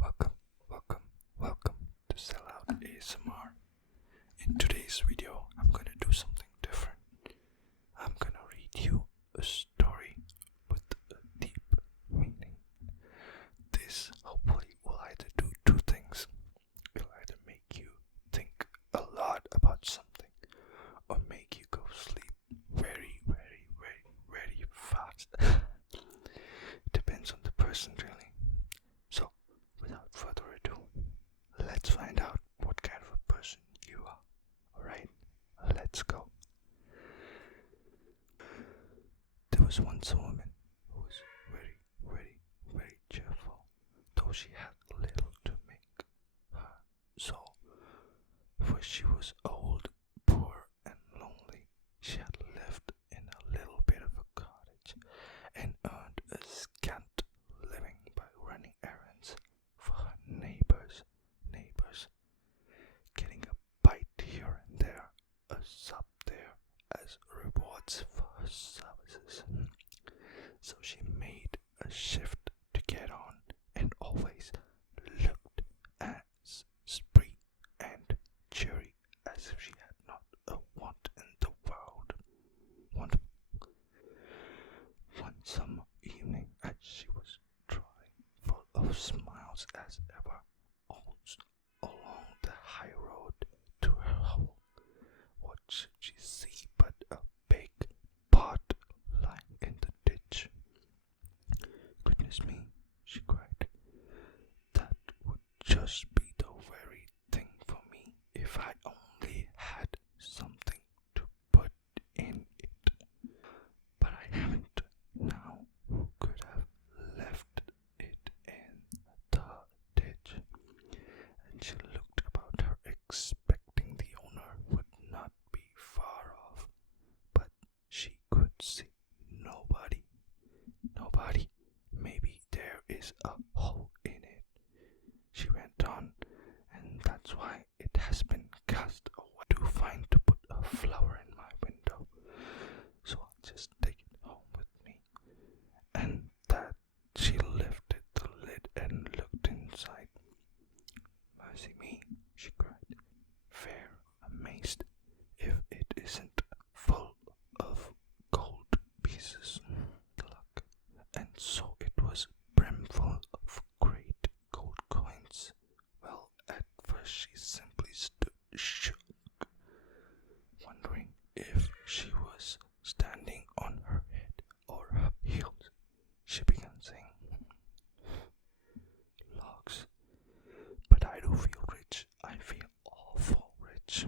Welcome, welcome, welcome to Sell Out ASMR. In today's video, I'm gonna do something different. I'm gonna read you a story with a deep meaning. This hopefully will either do two things. It'll either make you think a lot about something or make you go sleep very, very, very, very fast. Depends on the person, really. So, without further ado, let's find out what kind of a person you are. Alright, let's go. There was once a woman who was very, very, very cheerful, though she had little to make her so. For she was old, poor, and lonely. She had lived in a little bit of a cottage and earned a scant living by running errands for her neighbors, getting a bite here and there, a sup there as rewards for her services. So she made a shift to get on and always looked as spree and cheery as if she had not a want in the world. One summer evening, as she was trotting full of smiles as ever along the high road to her home, what should she see but a big pot lying in the ditch? Goodness me, she cried. That would just be the very thing for me if I only had something to put in it. But I haven't now. Who could have left it in the ditch? And she looked about her, expecting the owner would not be far off. But she could see nobody. Maybe there is a hole in it, she went on, and that's why it has been cast away. Too fine to put a flower in my window, so I'll just take it home with me. And that she lifted the lid and looked inside. Mercy me, she cried, fair amazed, if it isn't full of gold pieces. Luck. And so it was brimful of great gold coins. Well, at first she simply stood shook, wondering if she was standing on her head or her heels. She began saying, "Logs, but I do feel rich. I feel awful rich."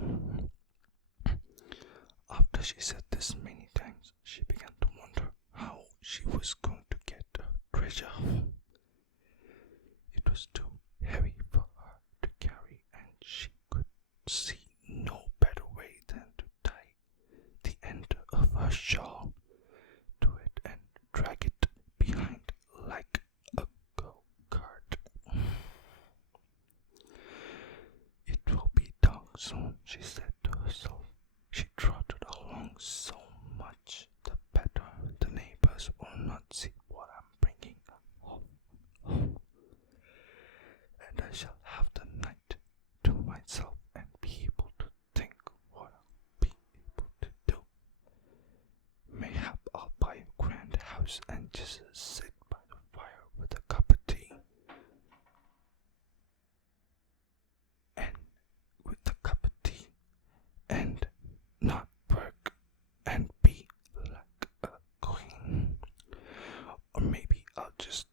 After she said this many times, she began to wonder how she was going to get her treasure home. It was too heavy for her to carry, and she could see no better way than to tie the end of her shawl to it and drag it behind like a go-kart. It will be dark soon, she said to herself. She trotted along so much the better. The neighbors will not see what I'm bringing home. And I shall have the night to myself and be able to think what I'll be able to do. Mayhap I'll buy a grand house and just sit by the fire with a cup of tea. And not work and be like a queen. Or maybe I'll just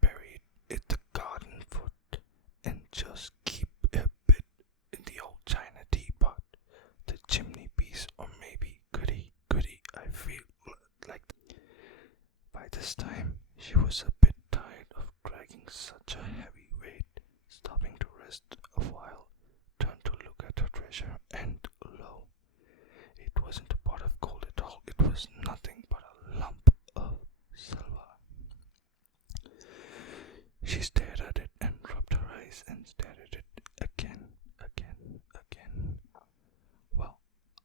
bury it in the garden foot and just keep a bit in the old china teapot, the chimney piece, or maybe goody, I feel like that. By this time, she was a bit tired of dragging such a heavy weight, stopping to rest a while, turned to look at her treasure, and lo, it wasn't a pot of gold at all. It was nothing but a lump of silver. She stared at it and rubbed her eyes and stared at it again. Well,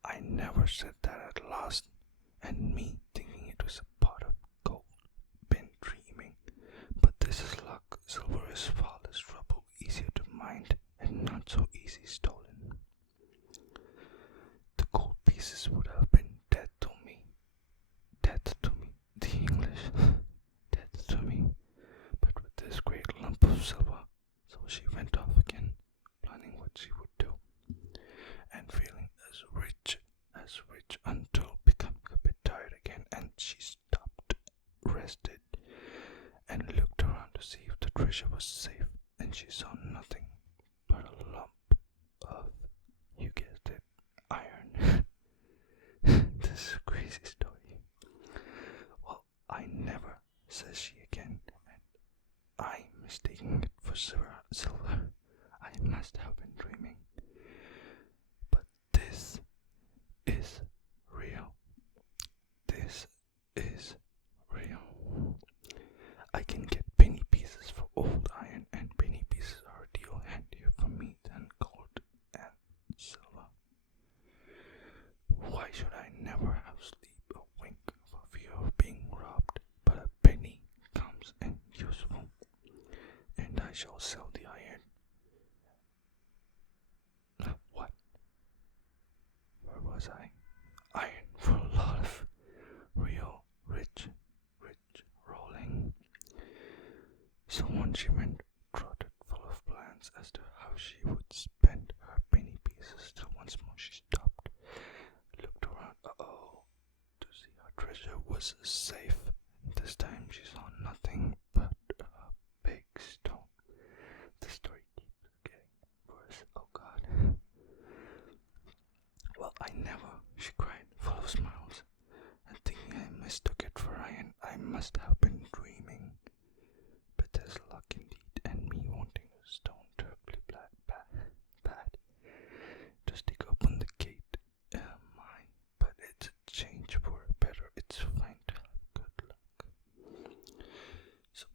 I never said that at last, and me thinking it was a pot of gold. Been dreaming. But this is luck. Silver is far less trouble of silver. So she went off again, planning what she would do, and feeling as rich until becoming a bit tired again, and she stopped, rested, and looked around to see if the treasure was safe, and she saw nothing but a lump of, you guessed it, iron. This is a crazy story. Well, I never, says she again, and I mistaking it for silver. I must have been dreaming. But this is real. This is real. I can get penny pieces for old iron, and penny pieces are a deal handier for me than gold and silver. Why should I never have sleep a wink for fear of being robbed? But a penny comes in useful, and I shall sell the iron. What? Where was I? Iron for a lot of real rich rolling. So on she went, trotted full of plans as to how she would spend her penny pieces, till once more she stopped, looked around, to see her treasure was safe. This time she saw nothing but a big stone. The story keeps getting worse. Oh God. Well, I never, she cried, full of smiles, and thinking I mistook it for iron. I must have been dreaming. But there's luck indeed, and me wanting a stone terribly bad to stick open the gate. But it's a change for a better. It's fine to have good luck. So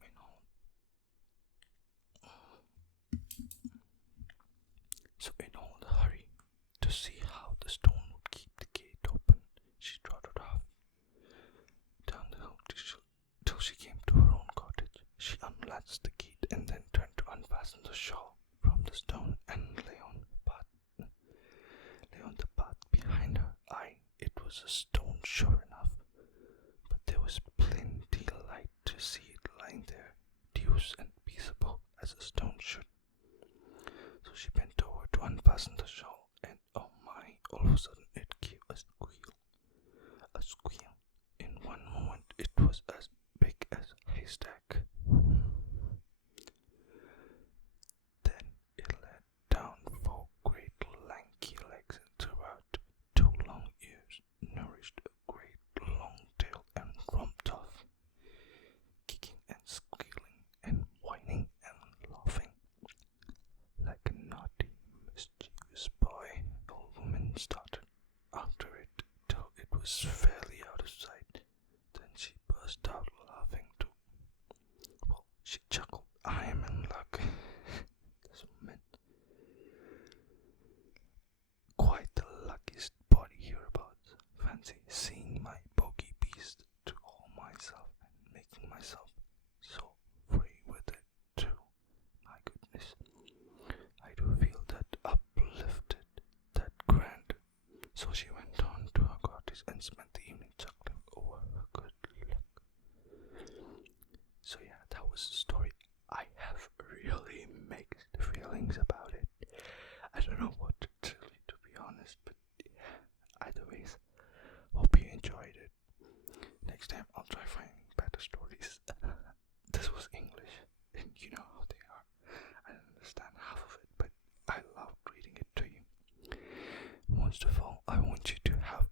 in all the hurry to see how the stone would keep the gate open, she trotted off down the hill till she came to her own cottage. She unlatched the gate and then turned to unfasten the shawl from the stone, and lay on the path behind her. It was a stone, sure enough, but there was plenty light to see it lying there, deuce and peaceable as a stone should. So she bent over to unfasten the shawl, and oh my, all of a sudden it gave a squeal. A squeal. In one moment it was as big as a haystack. Then it let down 4 great lanky legs, and throughout 2 long ears nourished a great long tail, and romped off, kicking and squealing and whining and laughing like a naughty, mischievous boy. The old woman started after it till it was fairly out of sight. Then she burst out laughing too. Well, she chuckled, I am in luck. This woman, quite the luckiest body hereabouts. Fancy seeing my bogey beast to all myself, and making myself so free with it too. My goodness, I do feel that uplifted, that grand. So she went on to her cottage and spent the evening chuckling over her good luck. So yeah, that was the story. I have really mixed feelings about it. I don't know what to tell you, to be honest, but either ways, hope you enjoyed it. Next time I'll try finding better stories. This was English, and you know how they are. I didn't understand half of it, but I loved reading it to you. Most of all, I want you to have